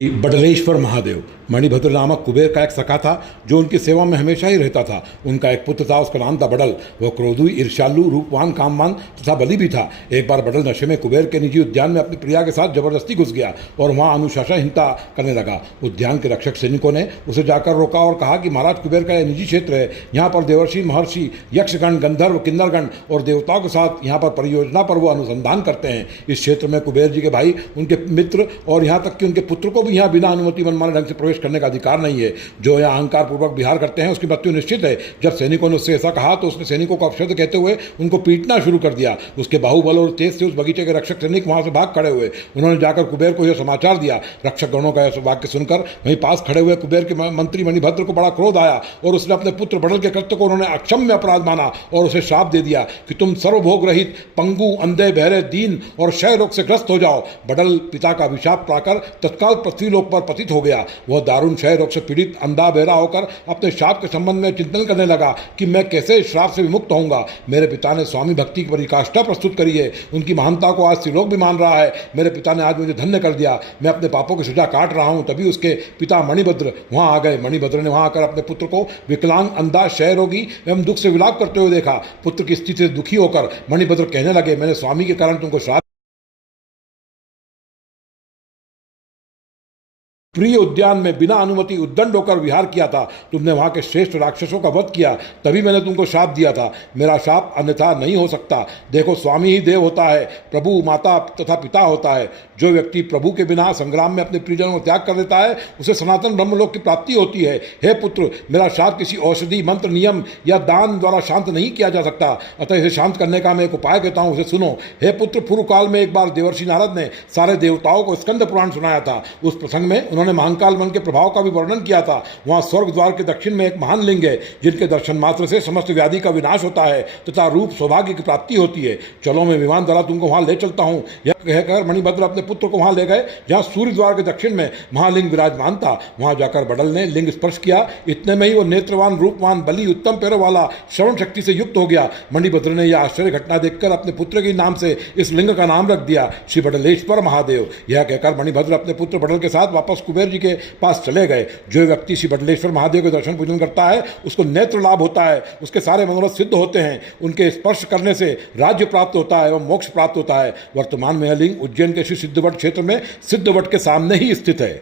बडलेश्वर महादेव मणिभद्र नामक कुबेर का एक सखा था जो उनकी सेवा में हमेशा ही रहता था। उनका एक पुत्र था, उसका नाम था बडल। वह क्रोधी, ईर्ष्यालु, रूपवान, कामवान तथा बली भी था। एक बार बडल नशे में कुबेर के निजी उद्यान में अपनी प्रिया के साथ जबरदस्ती घुस गया और वहां अनुशासनहीनता करने लगा। उद्यान के रक्षक सैनिकों ने उसे जाकर रोका और कहा कि महाराज, कुबेर का यह निजी क्षेत्र है। यहाँ पर देवर्षि, महर्षि, यक्षगण, गंधर्व, किन्नरगण और देवताओं के साथ यहाँ पर परियोजना पर वो अनुसंधान करते हैं। इस क्षेत्र में कुबेर जी के भाई, उनके मित्र और यहाँ तक कि उनके पुत्र को यहाँ बिना अनुमति मनमाने ढंग से प्रवेश करने का अधिकार नहीं है। जो यहाँ अहंकार पूर्वक विहार करते हैं उसकी मृत्यु निश्चित है। जब सैनिकों ने उससे ऐसा कहा तो उसने सैनिकों को अपशब्द कहते हुए उनको पीटना शुरू कर दिया। उसके बाहुबल और तेज से उस बगीचे के रक्षक सैनिक वहां से भाग खड़े हुए। उन्होंने जाकर कुबेर को यह समाचार दिया। रक्षक गणों का यह वाक्य सुनकर वहीं पास खड़े हुए कुबेर के मंत्री मणिभद्र को बड़ा क्रोध आया और उसने अपने पुत्र बडल के कृत्य को उन्होंने अक्षम्य अपराध माना और उसे श्राप दे दिया कि तुम सर्वभोग रहित, पंगु, अंधे, बहरे, दीन और क्षय रोग से ग्रस्त हो जाओ। बडल पिता का अभिशाप पाकर तत्काल पृथ्वीलोक पर पतित हो गया। वह दारुण क्षय रोग से पीड़ित, अंधा, बहरा होकर अपने श्राप के संबंध में चिंतन करने लगा कि मैं कैसे श्राप से विमुक्त होऊंगा। मेरे पिता ने स्वामी भक्ति की पराकाष्ठा प्रस्तुत करी है। उनकी महानता को आज त्रिलोक भी मान रहा है। मेरे पिता ने आज मुझे धन्य कर दिया। मैं अपने पापों की सजा काट रहा हूं। तभी उसके पिता मणिभद्र वहां आ गए। मणिभद्र ने वहां आकर अपने पुत्र को विकलांग, अंधा, क्षय रोगी एवं दुख से विलाप करते हुए देखा। पुत्र की स्थिति से दुखी होकर मणिभद्र कहने लगे, मैंने स्वामी के कारण तुमको श्राप प्रिय उद्यान में बिना अनुमति उद्दंड होकर विहार किया था। तुमने वहां के श्रेष्ठ राक्षसों का वध किया, तभी मैंने तुमको श्राप दिया था। मेरा श्राप अन्यथा नहीं हो सकता। देखो, स्वामी ही देव होता है, प्रभु, माता तथा पिता होता है। जो व्यक्ति प्रभु के बिना संग्राम में अपने प्रियजनों को त्याग कर देता है उसे सनातन ब्रह्मलोक की प्राप्ति होती है। हे पुत्र, मेरा श्राप किसी औषधि, मंत्र, नियम या दान द्वारा शांत नहीं किया जा सकता। अतः इसे शांत करने का मैं एक उपाय कहता हूँ, उसे सुनो। हे पुत्र, पूर्व काल में एक बार देवर्षि नारद ने सारे देवताओं को स्कंद पुराण सुनाया था। उस प्रसंग में उन्होंने महाकाल वन के प्रभाव का भी वर्णन किया था। वहां स्वर्ग द्वार के दक्षिण में एक महान लिंग है जिनके दर्शन मात्र से समस्त व्याधि का विनाश होता है तथा रूप सौभाग्य की प्राप्ति होती है। चलो, मैं विमान द्वारा तुमको वहां ले चलता हूं। यह कहकर मणिभद्र अपने पुत्र को वहां ले गए जहां सूर्य द्वार के दक्षिण में महालिंग विराजमान था। वहां जाकर बडल ने लिंग स्पर्श किया। इतने में ही वो नेत्रवान, रूपवान, बली, उत्तम पैरों वाला, श्रवण शक्ति से युक्त हो गया। मणिभद्र ने यह आश्चर्य घटना देखकर अपने पुत्र के नाम से इस लिंग का नाम रख दिया, श्री बडलेश्वर महादेव। यह कहकर मणिभद्र अपने पुत्र बडल के साथ वापस कुबेर जी के पास चले गए। जो व्यक्ति श्री बडलेश्वर महादेव के दर्शन पूजन करता है उसको नेत्र लाभ होता है, उसके सारे मनोरथ सिद्ध होते हैं। उनके स्पर्श करने से राज्य प्राप्त होता है एवं मोक्ष प्राप्त होता है। वर्तमान में यह लिंग उज्जैन के श्री सिद्धवट क्षेत्र में सिद्धवट के सामने ही स्थित है।